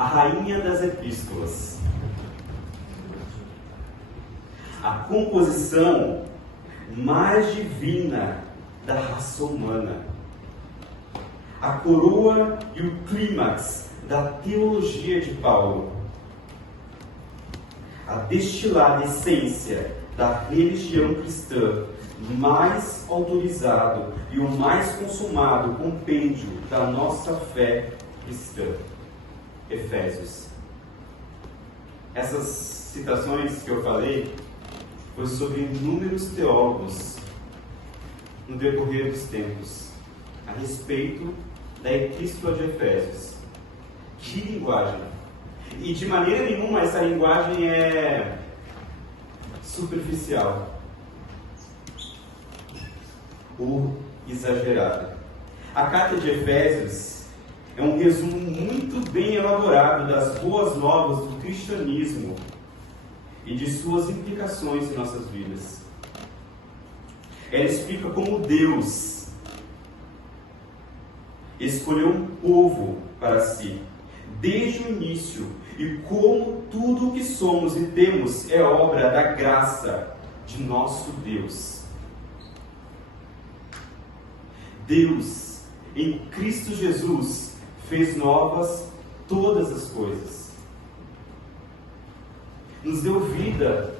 a rainha das epístolas, a composição mais divina da raça humana, a coroa e o clímax da teologia de Paulo, a destilada essência da religião cristã, mais autorizado e o mais consumado compêndio da nossa fé cristã. Efésios. Essas citações que eu falei foi sobre inúmeros teólogos no decorrer dos tempos a respeito da epístola de Efésios. Que linguagem! E de maneira nenhuma essa linguagem é superficial ou exagerada. A carta de Efésios é um resumo muito bem elaborado das boas novas do cristianismo e de suas implicações em nossas vidas. Ela explica como Deus escolheu um povo para si, desde o início, e como tudo o que somos e temos é obra da graça de nosso Deus. Deus, em Cristo Jesus, fez novas todas as coisas. Nos deu vida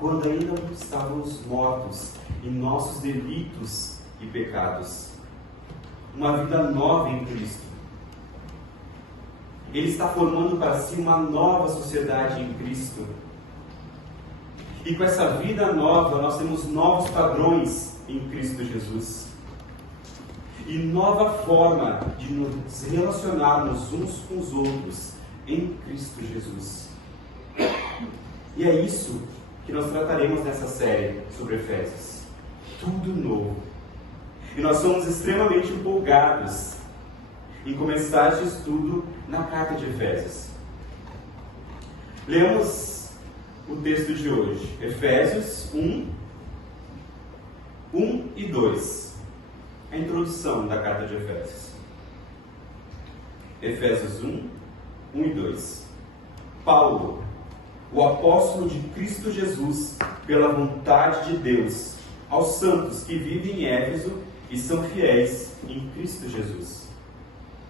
quando ainda estávamos mortos em nossos delitos e pecados. Uma vida nova em Cristo. Ele está formando para si uma nova sociedade em Cristo. E com essa vida nova, nós temos novos padrões em Cristo Jesus. E nova forma de nos relacionarmos uns com os outros em Cristo Jesus. E é isso que nós trataremos nessa série sobre Efésios. Tudo novo. E nós somos extremamente empolgados em começar esse estudo na carta de Efésios. Lemos o texto de hoje, Efésios 1 e 2. A introdução da carta de Efésios. Efésios 1 e 2. Paulo, o apóstolo de Cristo Jesus, pela vontade de Deus, aos santos que vivem em Éfeso e são fiéis em Cristo Jesus.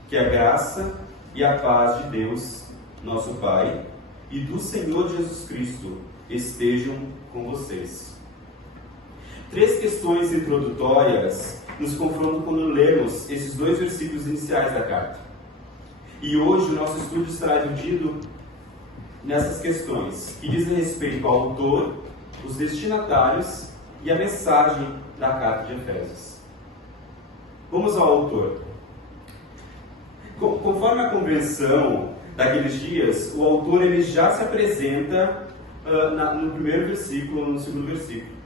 Que a graça e a paz de Deus, nosso Pai, e do Senhor Jesus Cristo estejam com vocês. 3 questões introdutórias nos confrontam quando lemos esses 2 versículos iniciais da carta. E hoje o nosso estudo estará dividido nessas questões, que dizem respeito ao autor, os destinatários e a mensagem da carta de Efésios. Vamos ao autor. Conforme a convenção daqueles dias, o autor ele já se apresenta no primeiro versículo ou no segundo versículo.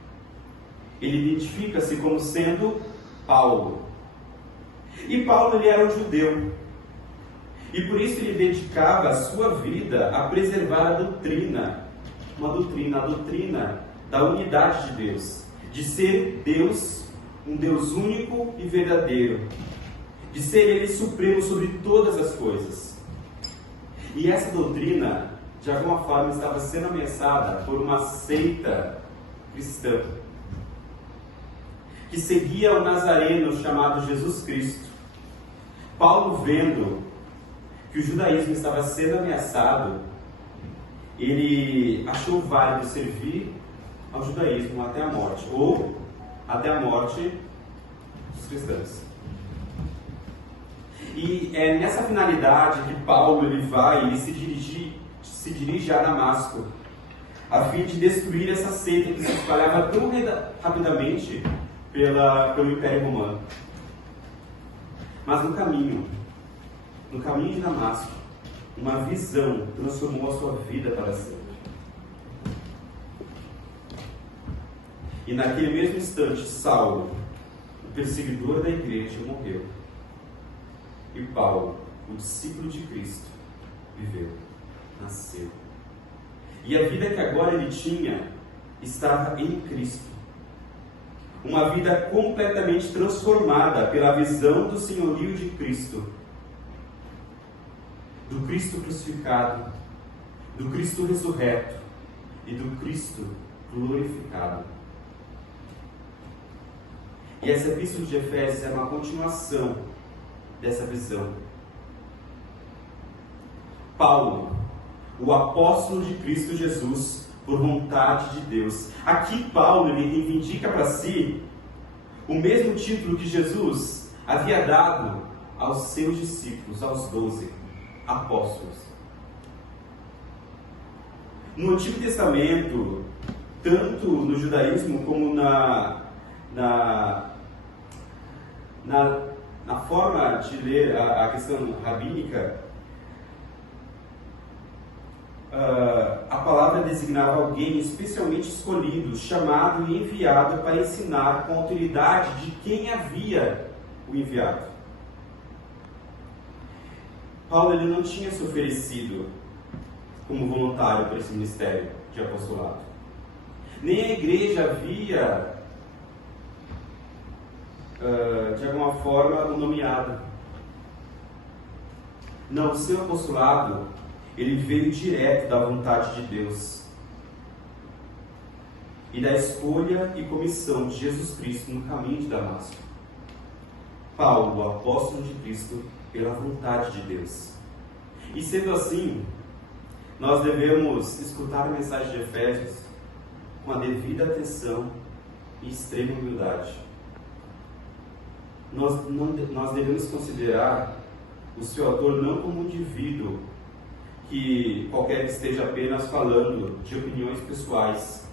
Ele identifica-se como sendo Paulo. E Paulo ele era um judeu. E por isso ele dedicava a sua vida a preservar a doutrina. A doutrina da unidade de Deus. De ser Deus, um Deus único e verdadeiro. De ser Ele supremo sobre todas as coisas. E essa doutrina, de alguma forma, estava sendo ameaçada por uma seita cristã que seguia o nazareno chamado Jesus Cristo. Paulo, vendo que o judaísmo estava sendo ameaçado, ele achou válido servir ao judaísmo até a morte, ou até a morte dos cristãos. E é nessa finalidade que Paulo ele se dirige a Damasco, a fim de destruir essa seita que se espalhava tão rapidamente pelo Império Romano. Mas no caminho de Damasco, uma visão transformou a sua vida para sempre. E naquele mesmo instante, Saulo, o perseguidor da igreja, morreu. E Paulo, o discípulo de Cristo, viveu, nasceu. E a vida que agora ele tinha estava em Cristo. Uma vida completamente transformada pela visão do senhorio de Cristo. do Cristo crucificado, do Cristo ressurreto e do Cristo glorificado. E essa epístola de Efésios é uma continuação dessa visão. Paulo, o apóstolo de Cristo Jesus, por vontade de Deus. Aqui Paulo ele reivindica para si o mesmo título que Jesus havia dado aos seus discípulos, aos 12 apóstolos. No Antigo Testamento, tanto no judaísmo como na forma de ler a questão rabínica, a palavra designava alguém especialmente escolhido, chamado e enviado para ensinar com a autoridade de quem havia o enviado. Paulo ele não tinha se oferecido como voluntário para esse ministério de apostolado. Nem a igreja havia, de alguma forma, o nomeado. Não, o seu apostolado, ele veio direto da vontade de Deus e da escolha e comissão de Jesus Cristo no caminho de Damasco. Paulo, o apóstolo de Cristo, pela vontade de Deus. E sendo assim, nós devemos escutar a mensagem de Efésios com a devida atenção e extrema humildade. Nós devemos considerar o seu autor não como um indivíduo que qualquer que esteja apenas falando de opiniões pessoais,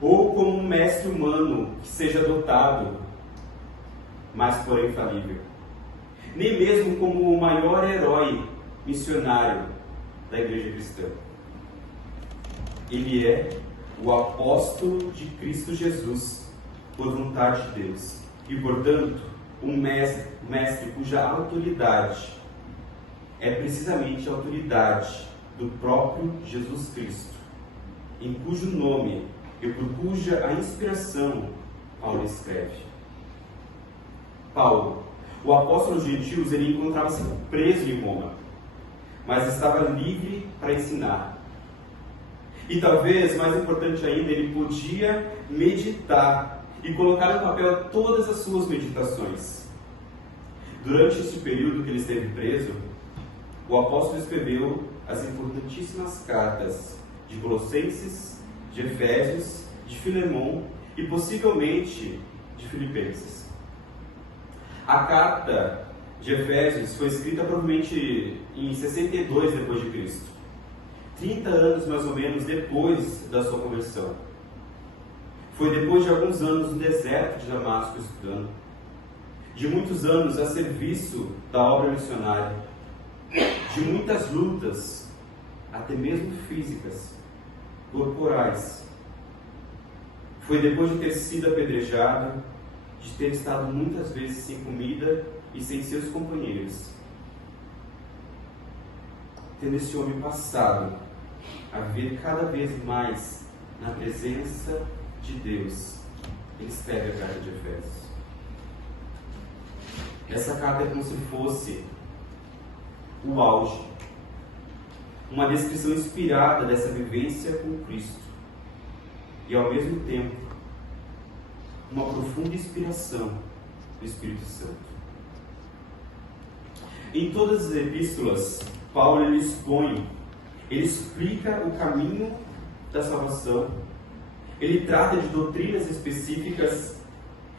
ou como um mestre humano que seja dotado, mas porém falível, nem mesmo como o maior herói missionário da igreja cristã. Ele é o apóstolo de Cristo Jesus, por vontade de Deus, e portanto um mestre cuja autoridade é precisamente a autoridade do próprio Jesus Cristo, em cujo nome e por cuja a inspiração Paulo escreve. Paulo, o apóstolo dos gentios, ele encontrava-se preso em Roma, mas estava livre para ensinar. E talvez, mais importante ainda, ele podia meditar e colocar no papel todas as suas meditações. Durante esse período que ele esteve preso, o apóstolo escreveu as importantíssimas cartas de Colossenses, de Efésios, de Filemão e possivelmente de Filipenses. A carta de Efésios foi escrita provavelmente em 62 depois de Cristo, 30 anos mais ou menos depois da sua conversão. Foi depois de alguns anos no deserto de Damasco estudando, de muitos anos a serviço da obra missionária, de muitas lutas, até mesmo físicas, corporais. Foi depois de ter sido apedrejado, de ter estado muitas vezes sem comida e sem seus companheiros, tendo esse homem passado a viver cada vez mais na presença de Deus, ele escreve a carta de Efésios. Essa carta é como se fosse o auge, uma descrição inspirada dessa vivência com Cristo e ao mesmo tempo uma profunda inspiração do Espírito Santo. Em todas as epístolas, Paulo ele expõe, ele explica o caminho da salvação, ele trata de doutrinas específicas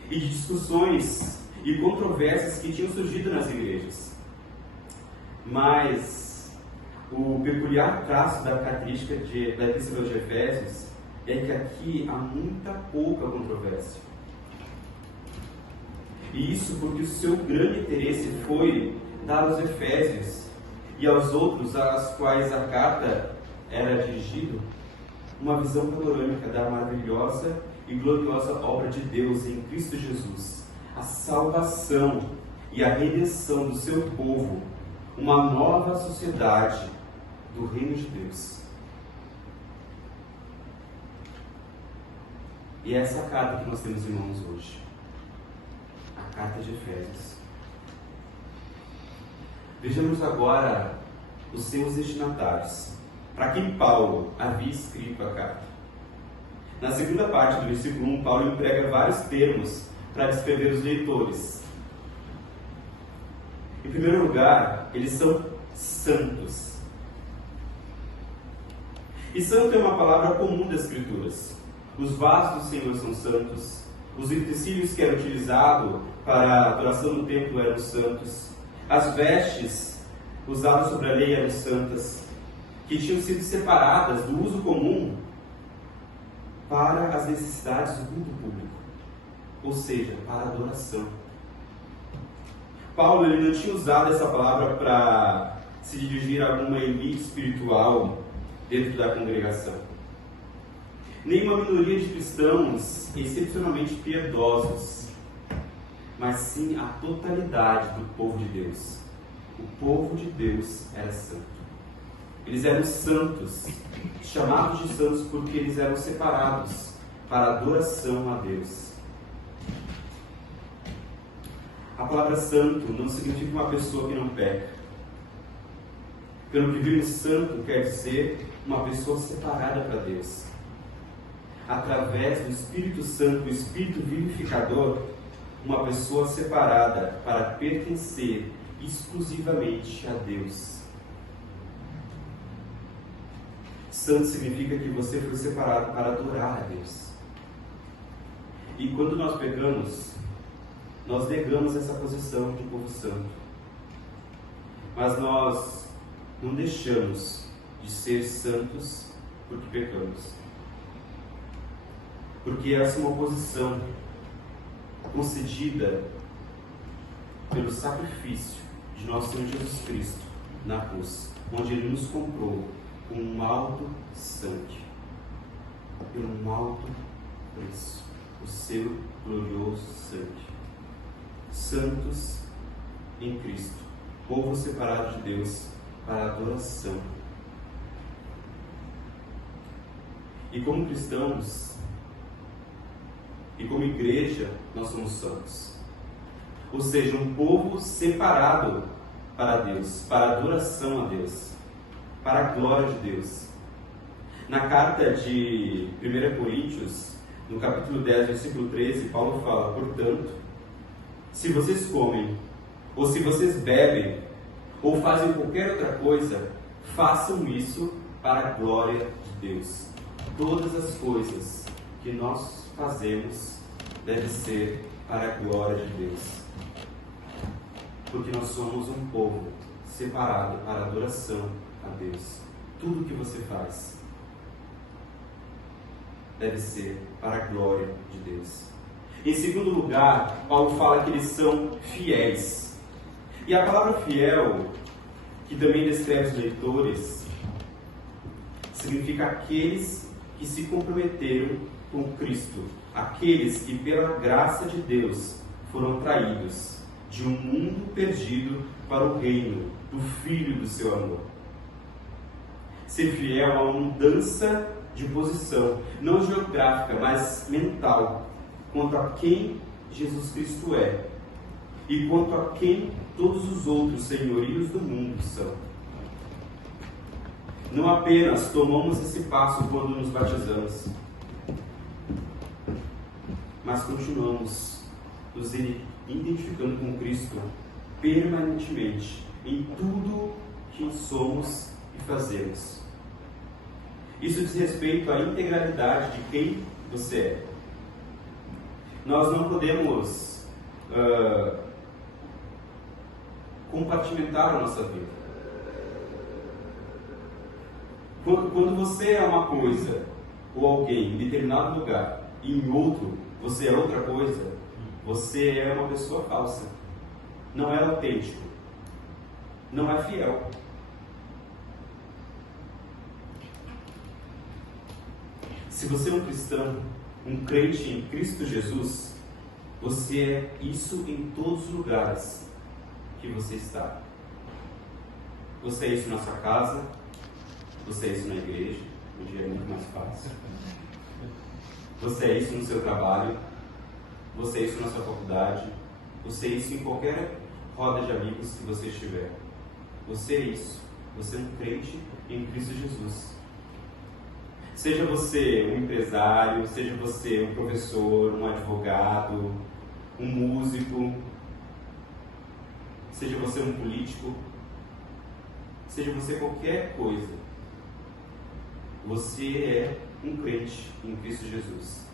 e de discussões e controvérsias que tinham surgido nas igrejas. Mas o peculiar traço da característica da Epístola de Efésios é que aqui há muita pouca controvérsia. E isso porque o seu grande interesse foi dar aos Efésios e aos outros aos quais a carta era dirigida uma visão panorâmica da maravilhosa e gloriosa obra de Deus em Cristo Jesus, a salvação e a redenção do seu povo, uma nova sociedade do reino de Deus. E é essa carta que nós temos em mãos hoje, a carta de Efésios. Vejamos agora os seus destinatários, para quem Paulo havia escrito a carta. Na segunda parte do versículo 1, Paulo emprega vários termos para descrever os leitores. Em primeiro lugar, eles são santos. E santo é uma palavra comum das Escrituras. Os vasos do Senhor são santos, os utensílios que eram utilizados para a adoração no templo eram santos, as vestes usadas sobre a lei eram santas, que tinham sido separadas do uso comum para as necessidades do culto público, ou seja, para a adoração. Paulo ele não tinha usado essa palavra para se dirigir a alguma elite espiritual dentro da congregação. Nem uma minoria de cristãos excepcionalmente piedosos, mas sim a totalidade do povo de Deus. O povo de Deus era santo. Eles eram santos, chamados de santos porque eles eram separados para adoração a Deus. A palavra santo não significa uma pessoa que não peca. Pelo que vimos, santo quer dizer uma pessoa separada para Deus. Através do Espírito Santo, o Espírito vivificador, uma pessoa separada para pertencer exclusivamente a Deus. Santo significa que você foi separado para adorar a Deus. E quando nós pecamos, nós negamos essa posição de povo santo. Mas nós não deixamos de ser santos porque pecamos. Porque essa é uma posição concedida pelo sacrifício de nosso Senhor Jesus Cristo na cruz, onde Ele nos comprou com um alto sangue, pelo um alto preço, o seu glorioso sangue. Santos em Cristo, povo separado de Deus para adoração. E como cristãos, e como igreja, nós somos santos. Ou seja, um povo separado para Deus, para adoração a Deus, para a glória de Deus. Na carta de 1 Coríntios, no capítulo 10, versículo 13, Paulo fala: portanto, se vocês comem, ou se vocês bebem, ou fazem qualquer outra coisa, façam isso para a glória de Deus. Todas as coisas que nós fazemos devem ser para a glória de Deus. Porque nós somos um povo separado para a adoração a Deus. Tudo que você faz deve ser para a glória de Deus. Em segundo lugar, Paulo fala que eles são fiéis. E a palavra fiel, que também descreve os leitores, significa aqueles que se comprometeram com Cristo, aqueles que pela graça de Deus foram traídos de um mundo perdido para o reino do Filho do seu amor. Ser fiel é uma mudança de posição, não geográfica, mas mental, quanto a quem Jesus Cristo é e quanto a quem todos os outros senhorios do mundo são. Não apenas tomamos esse passo quando nos batizamos, mas continuamos nos identificando com Cristo permanentemente em tudo que somos e fazemos. Isso diz respeito à integralidade de quem você é. Nós não podemos compartimentar a nossa vida. Quando você é uma coisa ou alguém em determinado lugar e em outro você é outra coisa, você é uma pessoa falsa. Não é autêntico. Não é fiel. Se você é um cristão, um crente em Cristo Jesus, você é isso em todos os lugares que você está. Você é isso na sua casa, você é isso na igreja, hoje é muito mais fácil. Você é isso no seu trabalho, você é isso na sua faculdade, você é isso em qualquer roda de amigos que você estiver. Você é isso. Você é um crente em Cristo Jesus. Seja você um empresário, seja você um professor, um advogado, um músico, seja você um político, seja você qualquer coisa, você é um crente em Cristo Jesus.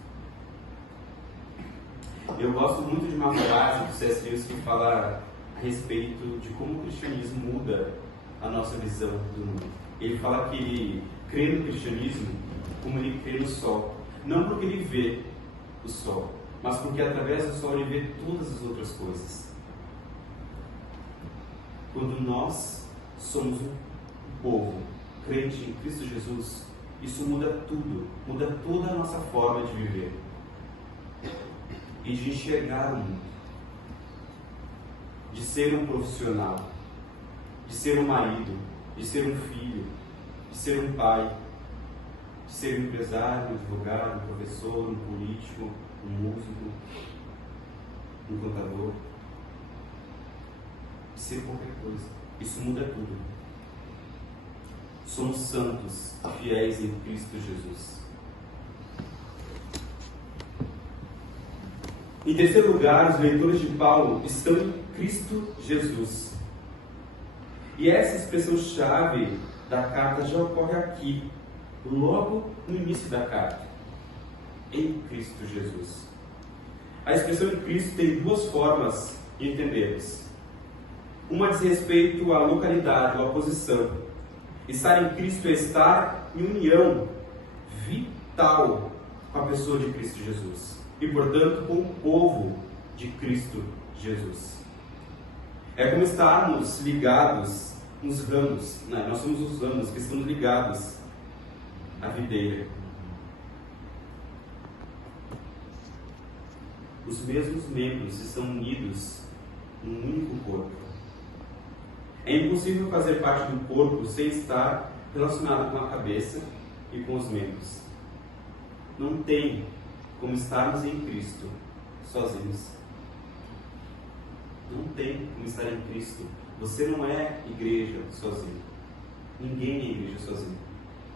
Eu gosto muito de uma frase do C.S. Lewis que fala a respeito de como o cristianismo muda a nossa visão do mundo. Ele fala que ele crê no cristianismo como ele crê no sol. Não porque ele vê o sol, mas porque através do sol ele vê todas as outras coisas. Quando nós somos um povo crente em Cristo Jesus, isso muda tudo, muda toda a nossa forma de viver e de enxergar o mundo, de ser um profissional, de ser um marido, de ser um filho, de ser um pai, de ser um empresário, um advogado, um professor, um político, um músico, um contador, de ser qualquer coisa. Isso muda tudo. Somos santos, fiéis em Cristo Jesus. Em terceiro lugar, os leitores de Paulo estão em Cristo Jesus. E essa expressão-chave da carta já ocorre aqui, logo no início da carta. Em Cristo Jesus. A expressão em Cristo tem duas formas de entendermos. Uma diz respeito à localidade, ou à posição. Estar em Cristo é estar em união vital com a pessoa de Cristo Jesus. E, portanto, com o povo de Cristo Jesus. É como estarmos ligados nos ramos, né? Nós somos os ramos que estamos ligados à videira. Os mesmos membros estão unidos num único corpo. É impossível fazer parte do corpo sem estar relacionado com a cabeça e com os membros. Não tem como estarmos em Cristo sozinhos. Não tem como estar em Cristo. Você não é igreja sozinho. Ninguém é igreja sozinho.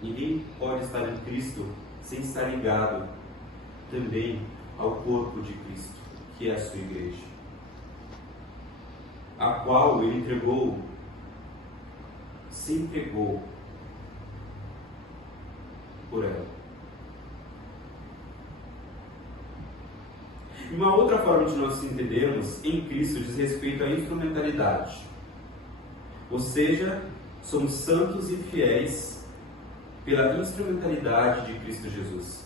Ninguém pode estar em Cristo sem estar ligado também ao corpo de Cristo, que é a sua igreja, a qual Ele se entregou por ela. E uma outra forma de nós entendermos em Cristo diz respeito à instrumentalidade. Ou seja, somos santos e fiéis pela instrumentalidade de Cristo Jesus.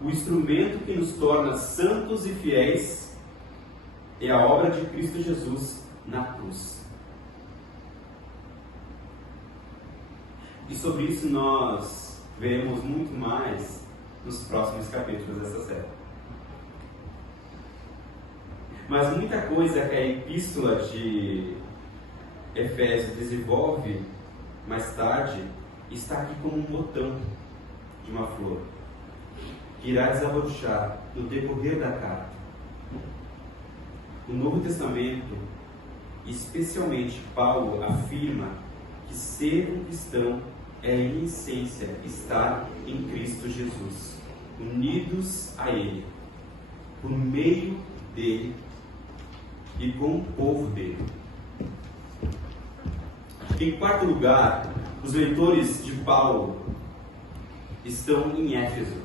O instrumento que nos torna santos e fiéis é a obra de Cristo Jesus na cruz. E sobre isso nós veremos muito mais nos próximos capítulos dessa série. Mas muita coisa que a epístola de Efésios desenvolve mais tarde está aqui como um botão de uma flor, que irá desabrochar no decorrer da carta. O Novo Testamento, especialmente Paulo, afirma que ser um cristão é, em essência, estar em Cristo Jesus, unidos a Ele, por meio dele e com o povo dele. Em quarto lugar, os leitores de Paulo estão em Éfeso.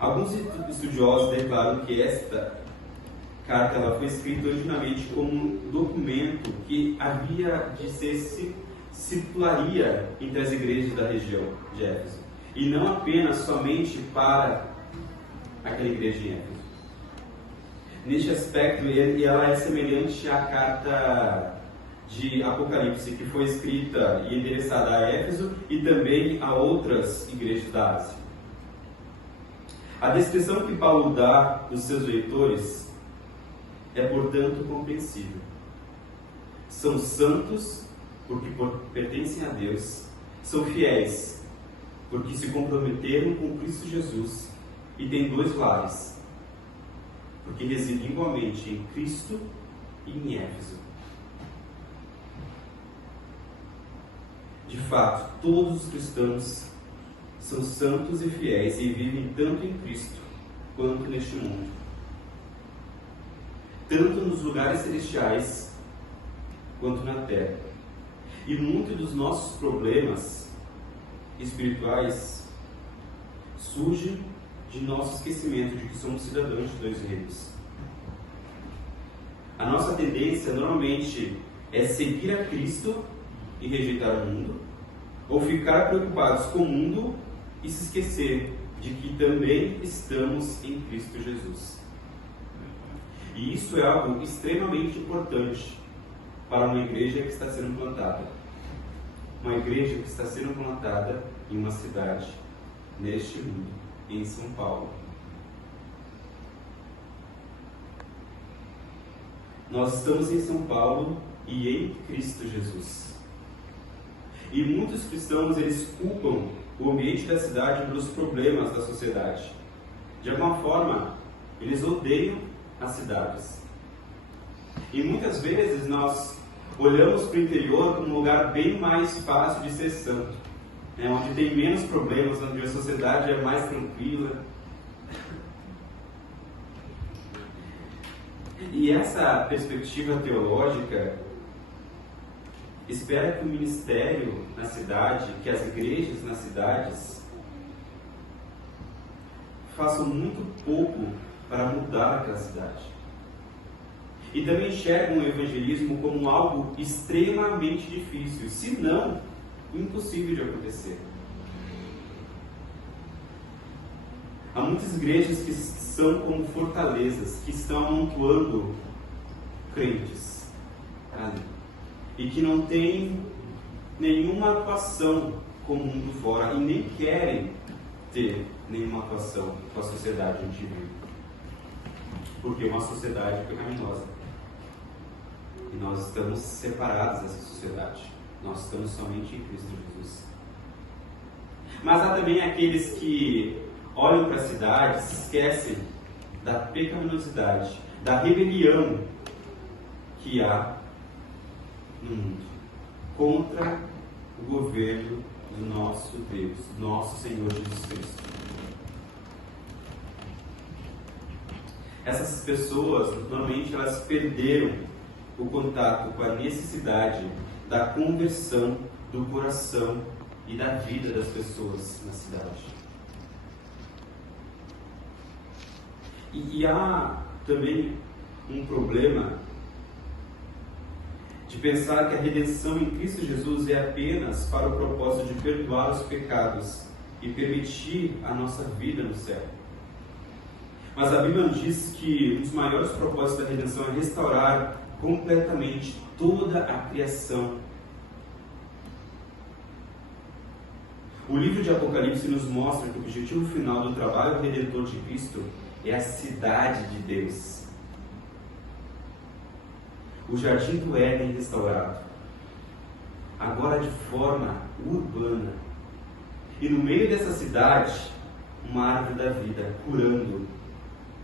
Alguns estudiosos declaram que esta carta ela foi escrita originalmente como um documento que havia de ser circularia entre as igrejas da região de Éfeso, e não apenas somente para aquela igreja de Éfeso. Neste aspecto, ela é semelhante à carta de Apocalipse, que foi escrita e endereçada a Éfeso e também a outras igrejas da Ásia. A descrição que Paulo dá dos seus leitores é, portanto, compreensível. São santos porque pertencem a Deus, são fiéis porque se comprometeram com Cristo Jesus e têm dois lares, porque residem igualmente em Cristo e em Éfeso. De fato, todos os cristãos são santos e fiéis e vivem tanto em Cristo quanto neste mundo. Tanto nos lugares celestiais quanto na terra. E muitos dos nossos problemas espirituais surgem de nosso esquecimento de que somos cidadãos de dois reinos. A nossa tendência normalmente é seguir a Cristo e rejeitar o mundo, ou ficar preocupados com o mundo e se esquecer de que também estamos em Cristo Jesus. E isso é algo extremamente importante para uma igreja que está sendo plantada. Uma igreja que está sendo plantada em uma cidade, neste mundo, em São Paulo. Nós estamos em São Paulo e em Cristo Jesus. E muitos cristãos, eles culpam o ambiente da cidade pelos problemas da sociedade. De alguma forma, eles odeiam as cidades. E muitas vezes nós olhamos para o interior como um lugar bem mais fácil de ser santo, né? Onde tem menos problemas, onde a sociedade é mais tranquila. E essa perspectiva teológica espera que o ministério na cidade, que as igrejas nas cidades façam muito pouco para mudar aquela cidade. E também enxergam o evangelismo como algo extremamente difícil, se não impossível de acontecer. Há muitas igrejas que são como fortalezas, que estão amontoando crentes ali, e que não têm nenhuma atuação com o mundo fora e nem querem ter nenhuma atuação com a sociedade onde vive. Porque é uma sociedade pecaminosa. E nós estamos separados dessa sociedade. Nós estamos somente em Cristo Jesus. Mas há também aqueles que olham para a cidade, se esquecem da pecaminosidade, da rebelião que há no mundo contra o governo do nosso Deus, nosso Senhor Jesus Cristo. Essas pessoas, normalmente, elas perderam o contato com a necessidade da conversão do coração e da vida das pessoas na cidade. E há também um problema de pensar que a redenção em Cristo Jesus é apenas para o propósito de perdoar os pecados e permitir a nossa vida no céu. Mas a Bíblia nos diz que um dos maiores propósitos da redenção é restaurar completamente toda a criação. O livro de Apocalipse nos mostra que o objetivo final do trabalho redentor de Cristo é a cidade de Deus. O jardim do Éden restaurado, agora de forma urbana. E no meio dessa cidade, uma árvore da vida, curando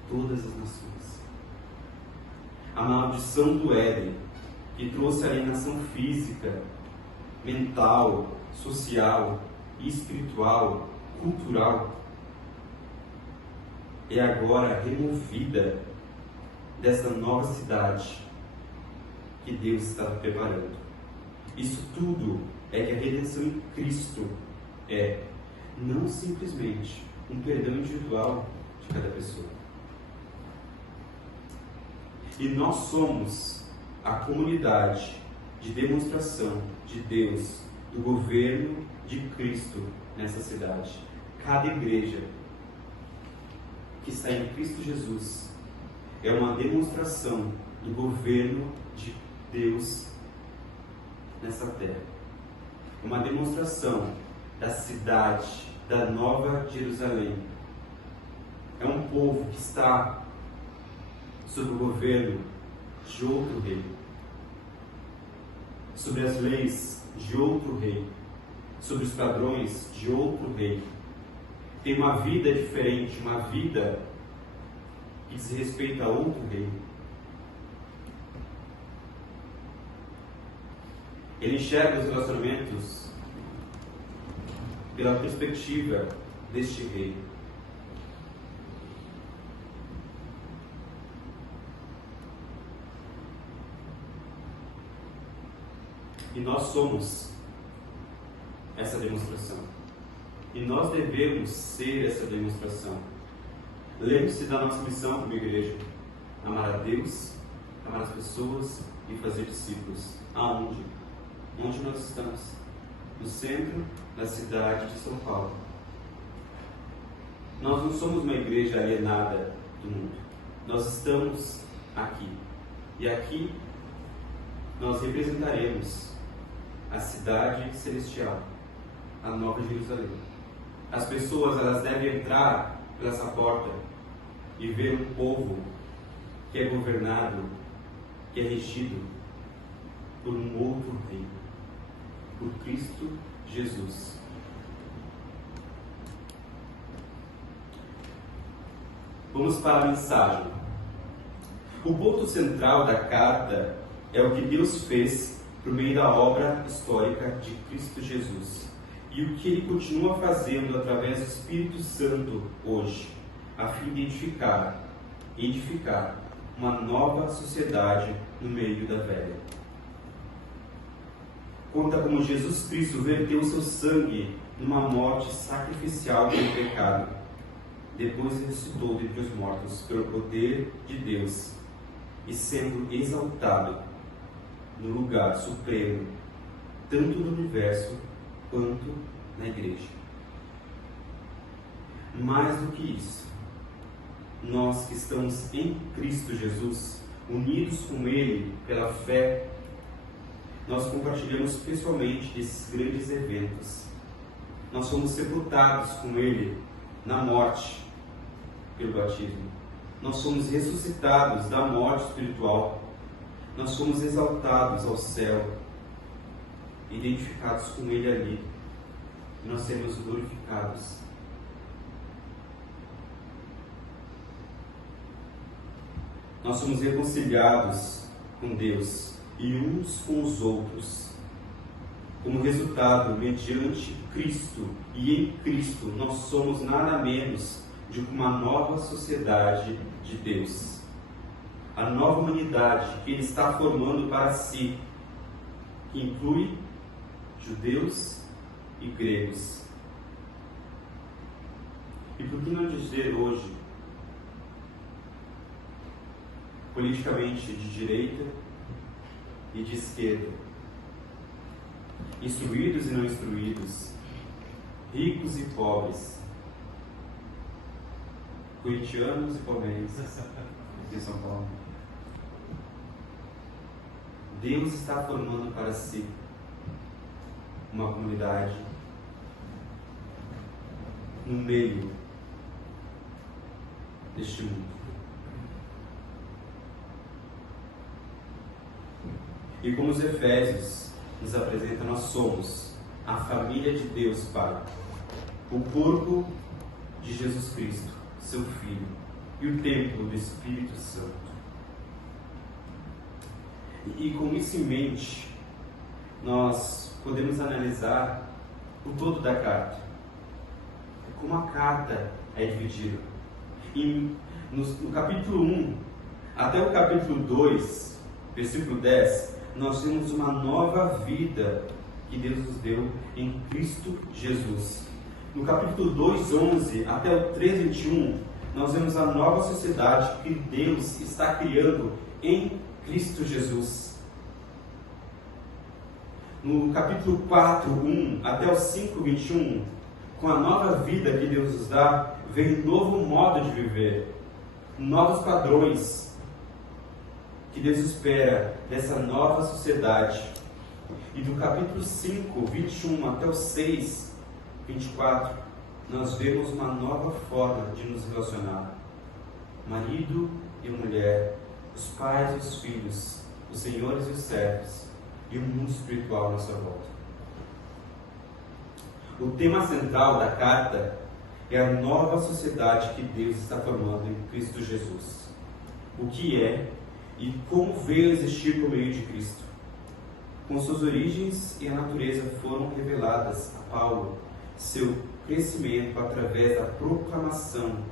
todas as nações. A maldição do Éden, que trouxe alienação física, mental, social, espiritual, cultural, é agora removida dessa nova cidade que Deus estava preparando. Isso tudo é que a redenção em Cristo é não simplesmente um perdão individual de cada pessoa. E nós somos a comunidade de demonstração de Deus, do governo de Cristo nessa cidade. Cada igreja que está em Cristo Jesus é uma demonstração do governo de Deus nessa terra. Uma demonstração da cidade, da Nova Jerusalém. É um povo que está sob o governo de outro rei, sobre as leis de outro rei, sobre os padrões de outro rei. Tem uma vida diferente, uma vida que diz respeito a outro rei. Ele enxerga os relacionamentos pela perspectiva deste rei. E nós somos essa demonstração. E nós devemos ser essa demonstração. Lembre-se da nossa missão como igreja: amar a Deus, amar as pessoas e fazer discípulos. Aonde? Onde nós estamos? No centro da cidade de São Paulo. Nós não somos uma igreja alienada do mundo. Nós estamos aqui. E aqui nós representaremos a cidade celestial, a Nova Jerusalém. As pessoas, elas devem entrar por essa porta e ver um povo que é governado, que é regido por um outro rei, por Cristo Jesus. Vamos para a mensagem. O ponto central da carta é o que Deus fez por meio da obra histórica de Cristo Jesus e o que Ele continua fazendo através do Espírito Santo hoje, a fim de edificar uma nova sociedade no meio da velha. Conta como Jesus Cristo verteu seu sangue numa morte sacrificial pelo pecado. Depois ressuscitou dentre os mortos pelo poder de Deus e sendo exaltado no lugar supremo, tanto no universo quanto na igreja. Mais do que isso, nós que estamos em Cristo Jesus, unidos com Ele pela fé, nós compartilhamos pessoalmente desses grandes eventos. Nós fomos sepultados com Ele na morte pelo batismo. Nós somos ressuscitados da morte espiritual. Nós somos exaltados ao céu, identificados com Ele ali. E nós seremos glorificados. Nós somos reconciliados com Deus e uns com os outros. Como resultado, mediante Cristo e em Cristo, nós somos nada menos de uma nova sociedade de Deus. A nova humanidade que Ele está formando para si, que inclui judeus e gregos. E por que não dizer hoje, politicamente de direita e de esquerda, instruídos e não instruídos, ricos e pobres, corintianos e palmeirenses, aqui em São Paulo. Deus está formando para si uma comunidade no meio deste mundo. E como os Efésios nos apresentam, nós somos a família de Deus Pai, o corpo de Jesus Cristo, seu Filho, e o templo do Espírito Santo. E com isso em mente, nós podemos analisar o todo da carta. Como a carta é dividida. No capítulo 1 até o capítulo 2, versículo 10, nós temos uma nova vida que Deus nos deu em Cristo Jesus. No capítulo 2, 11 até o 3, 21, nós vemos a nova sociedade que Deus está criando em Cristo Jesus. No capítulo 4, 1 até o 5, 21, com a nova vida que Deus nos dá, vem um novo modo de viver, novos padrões que Deus espera dessa nova sociedade. E do capítulo 5, 21 até o 6, 24, nós vemos uma nova forma de nos relacionar. Marido e mulher, os pais e os filhos, os senhores e os servos, e o mundo espiritual à nossa volta. O tema central da carta é a nova sociedade que Deus está formando em Cristo Jesus. O que é e como veio a existir por meio de Cristo. Com suas origens e a natureza foram reveladas a Paulo seu crescimento através da proclamação,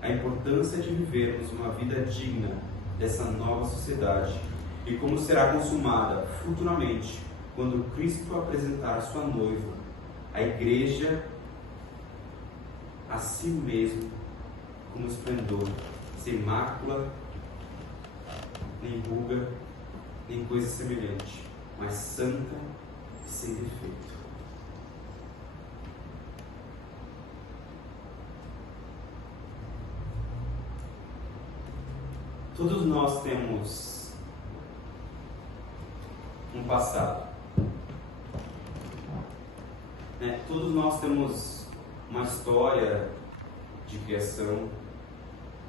a importância de vivermos uma vida digna dessa nova sociedade e como será consumada futuramente quando Cristo apresentar a sua noiva, a igreja, a si mesmo, como esplendor, sem mácula, nem ruga, nem coisa semelhante, mas santa e sem defeito. Todos nós temos um passado. Todos nós temos uma história de criação.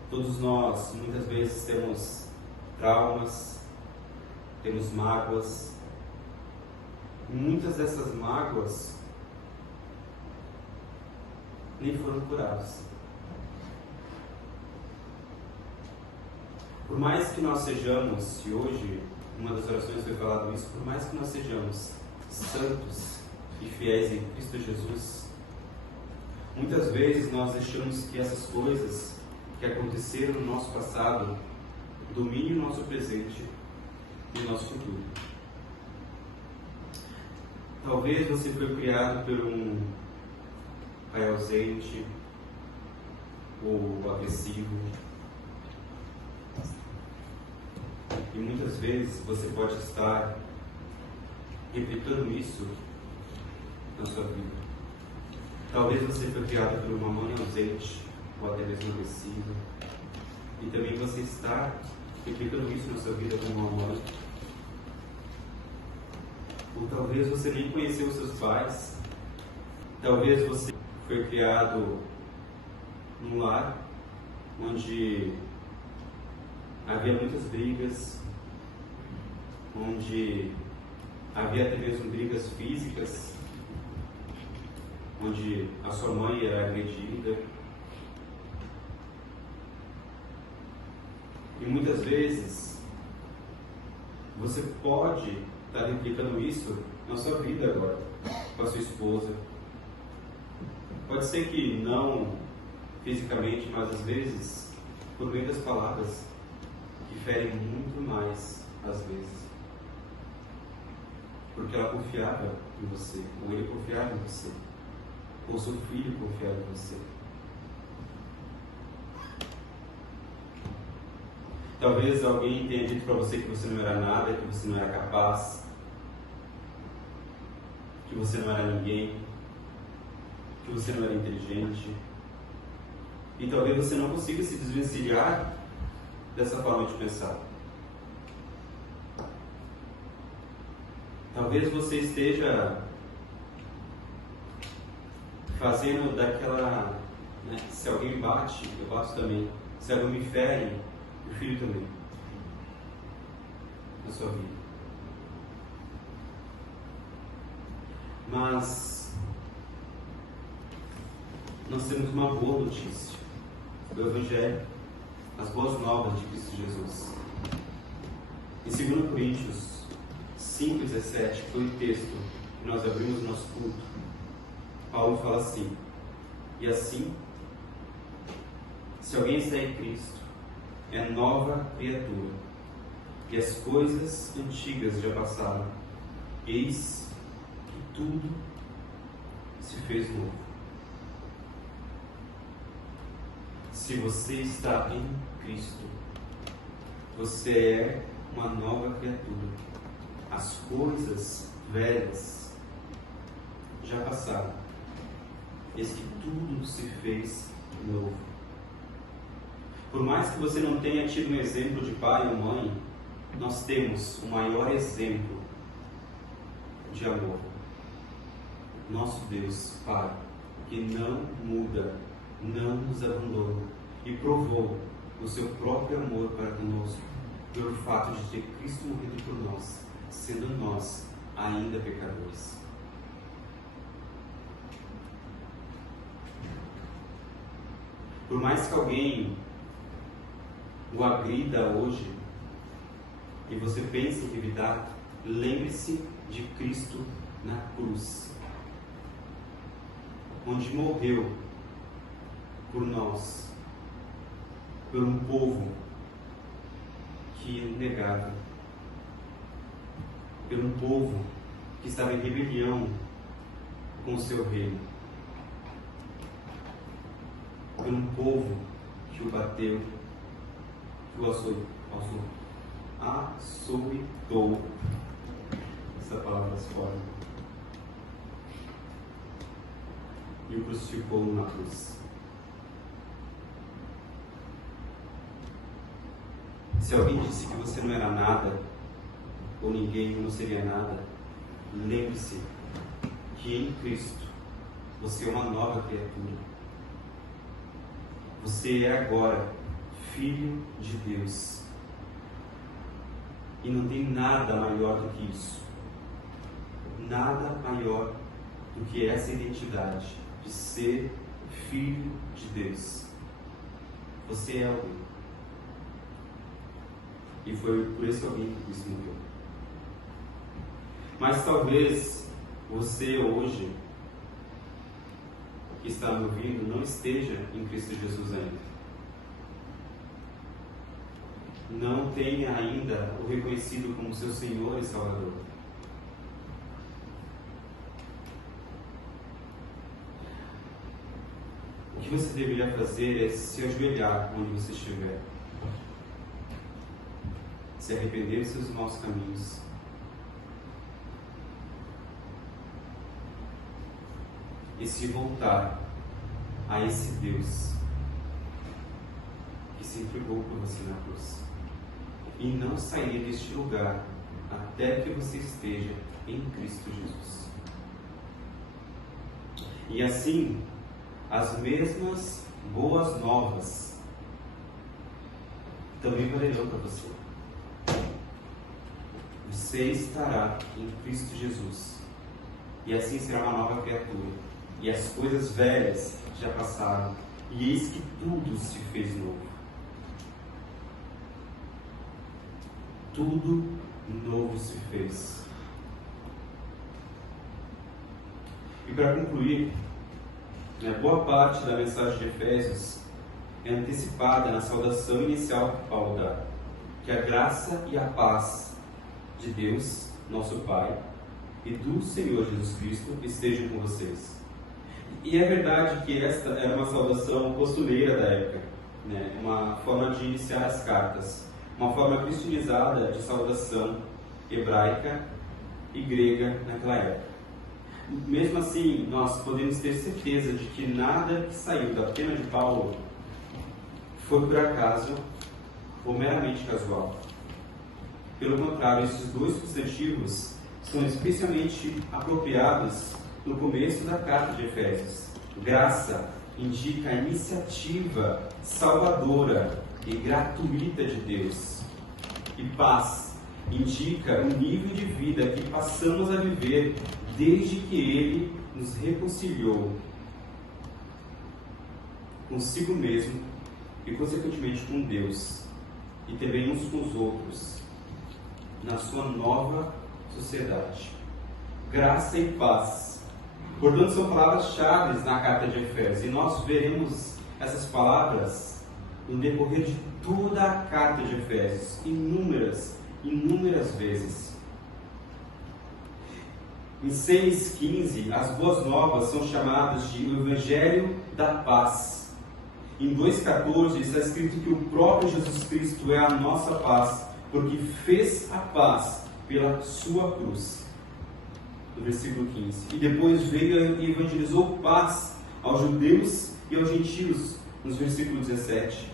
Todos nós, muitas vezes, temos traumas, temos mágoas. E muitas dessas mágoas nem foram curadas. Por mais que nós sejamos, e hoje uma das orações foi falado isso, por mais que nós sejamos santos e fiéis em Cristo Jesus, muitas vezes nós deixamos que essas coisas que aconteceram no nosso passado dominem o nosso presente e o nosso futuro. Talvez você foi criado por um pai ausente ou agressivo. E muitas vezes você pode estar replicando isso na sua vida. Talvez você foi criado por uma mãe ausente ou até mesmo agressiva. E também você está replicando isso na sua vida como uma mãe. Ou talvez você nem conheceu os seus pais. Talvez você foi criado num lar onde havia muitas brigas, onde havia até mesmo brigas físicas, onde a sua mãe era agredida. E muitas vezes você pode estar replicando isso na sua vida agora, com a sua esposa. Pode ser que não fisicamente, mas às vezes por meio das palavras que ferem muito mais às vezes. Porque ela confiava em você, ou ele confiava em você, ou seu filho confiava em você. Talvez alguém tenha dito para você que você não era nada, que você não era capaz, que você não era ninguém, que você não era inteligente. E talvez você não consiga se desvencilhar dessa forma de pensar. Talvez você esteja fazendo daquela, se alguém me bate, eu bato também. Se alguém me fere, o filho também. Na sua vida. Mas nós temos uma boa notícia do Evangelho, as boas novas de Cristo Jesus. Em 2 Coríntios 5,17 foi o texto que nós abrimos o nosso culto. Paulo fala assim: e assim, se alguém está em Cristo, é nova criatura, e as coisas antigas já passaram, eis que tudo se fez novo. Se você está em Cristo, você é uma nova criatura. As coisas velhas já passaram, eis que tudo se fez novo. Por mais que você não tenha tido um exemplo de pai ou mãe, nós temos o maior exemplo de amor. Nosso Deus, Pai, que não muda, não nos abandona e provou o seu próprio amor para conosco pelo fato de ter Cristo morrido por nós, sendo nós ainda pecadores. Por mais que alguém o agrida hoje e você pense em revidar, lembre-se de Cristo na cruz. onde morreu por nós, por um povo que negava, por um povo que estava em rebelião com o seu reino, por um povo que o bateu, que o açoitou. Essa palavra fora. E o crucificou na cruz. Se alguém disse que você não era nada, ou ninguém não seria nada, lembre-se que em Cristo você é uma nova criatura. Você é agora filho de Deus. E não tem nada maior do que isso. Nada maior do que essa identidade de ser filho de Deus. Você é alguém. E foi por esse alguém que Cristo morreu. Mas talvez você hoje, que está me ouvindo, não esteja em Cristo Jesus ainda. Não tenha ainda o reconhecido como seu Senhor e Salvador. O que você deveria fazer é se ajoelhar onde você estiver, se arrepender dos seus maus caminhos, e se voltar a esse Deus que se entregou por você na cruz, e não sair deste lugar até que você esteja em Cristo Jesus. E assim, as mesmas boas novas também valerão para você. Você estará em Cristo Jesus, e assim será uma nova criatura, e as coisas velhas já passaram, e eis que tudo se fez novo. Tudo novo se fez. E para concluir, boa parte da mensagem de Efésios é antecipada na saudação inicial que Paulo dá, que a graça e a paz de Deus, nosso Pai, e do Senhor Jesus Cristo estejam com vocês. E é verdade que esta era uma saudação costumeira da época, uma forma de iniciar as cartas, uma forma cristianizada de saudação hebraica e grega naquela época. Mesmo assim, nós podemos ter certeza de que nada que saiu da pena de Paulo foi por acaso ou meramente casual. Pelo contrário, esses dois substantivos são especialmente apropriados no começo da carta de Efésios. Graça indica a iniciativa salvadora e gratuita de Deus. E paz indica o nível de vida que passamos a viver desde que Ele nos reconciliou consigo mesmo e, consequentemente, com Deus, e também uns com os outros, na sua nova sociedade. Graça e paz. Portanto, são palavras-chave na carta de Efésios, e nós veremos essas palavras no decorrer de toda a carta de Efésios, inúmeras vezes. Em 6,15, as boas novas são chamadas de o Evangelho da Paz. Em 2,14 está escrito que o próprio Jesus Cristo é a nossa paz, porque fez a paz pela sua cruz. No versículo 15. E depois veio e evangelizou paz aos judeus e aos gentios, nos versículos 17.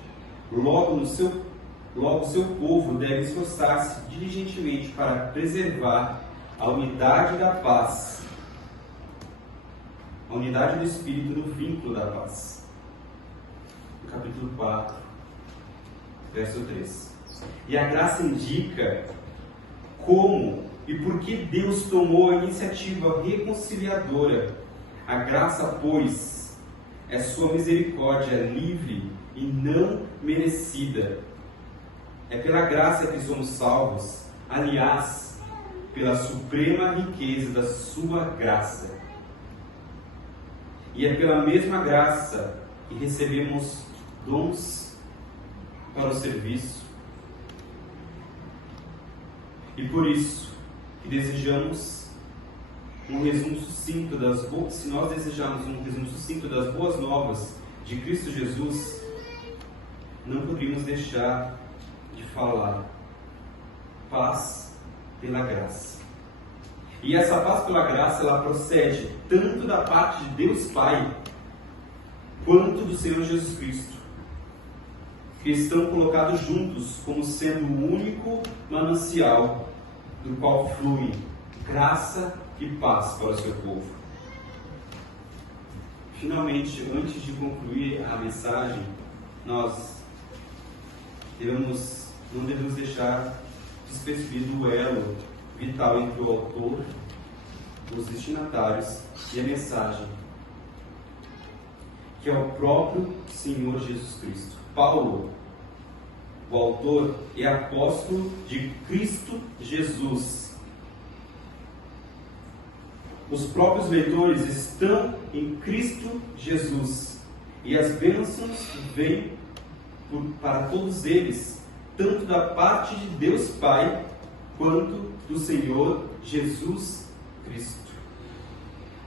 Logo o seu povo deve esforçar-se diligentemente para preservar a unidade da paz, a unidade do Espírito no vínculo da paz. No capítulo 4, verso 3. E a graça indica como e por que Deus tomou a iniciativa reconciliadora. A graça, pois, é sua misericórdia livre e não merecida. É pela graça que somos salvos, aliás, pela suprema riqueza da sua graça. E é pela mesma graça que recebemos dons para o serviço. E por isso que desejamos um resumo sucinto se nós desejarmos um resumo sucinto das boas novas de Cristo Jesus, não poderíamos deixar de falar paz pela graça. E essa paz pela graça, ela procede tanto da parte de Deus Pai, quanto do Senhor Jesus Cristo, que estão colocados juntos como sendo o único manancial do qual flui graça e paz para o seu povo. Finalmente, antes de concluir a mensagem, nós não devemos deixar despercebido o elo vital entre o autor, os destinatários e a mensagem, que é o próprio Senhor Jesus Cristo. Paulo, o autor, é apóstolo de Cristo Jesus. Os próprios leitores estão em Cristo Jesus, e as bênçãos vêm para todos eles, tanto da parte de Deus Pai, quanto do Senhor Jesus Cristo.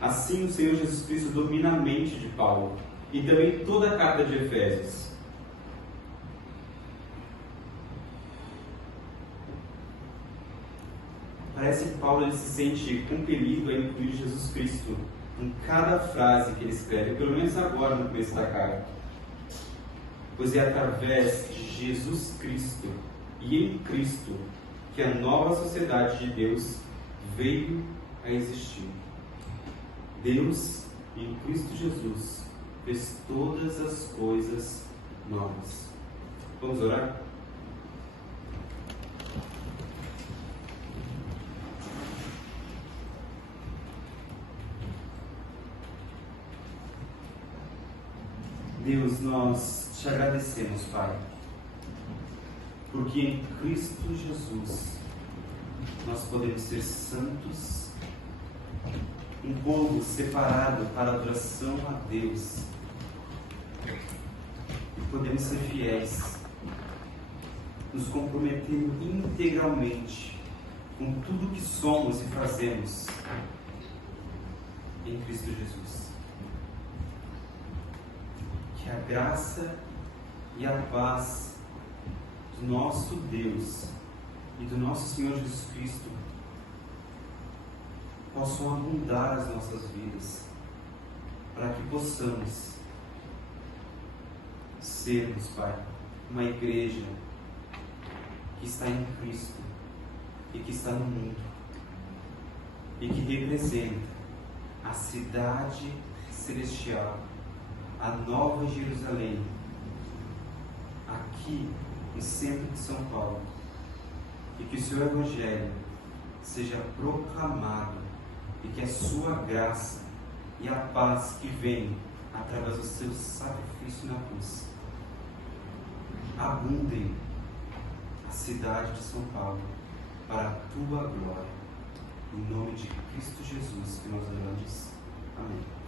Assim, o Senhor Jesus Cristo domina a mente de Paulo, e também toda a carta de Efésios. Parece que Paulo ele se sente compelido a incluir Jesus Cristo em cada frase que ele escreve, pelo menos agora no começo da carta. Pois é através de Jesus Cristo e em Cristo que a nova sociedade de Deus veio a existir. Deus, em Cristo Jesus, fez todas as coisas novas. Vamos orar? Deus, nós te agradecemos, Pai, porque em Cristo Jesus nós podemos ser santos, um povo separado para a adoração a Deus, e podemos ser fiéis, nos comprometendo integralmente com tudo que somos e fazemos em Cristo Jesus. Que a graça e a paz do nosso Deus e do nosso Senhor Jesus Cristo possam abundar as nossas vidas, para que possamos sermos, Pai, uma igreja que está em Cristo e que está no mundo e que representa a cidade celestial, a Nova Jerusalém, aqui no centro de São Paulo, e que o seu Evangelho seja proclamado e que a sua graça e a paz que vem através do seu sacrifício na cruz abundem a cidade de São Paulo para a tua glória. Em nome de Cristo Jesus que nós oramos. Amém.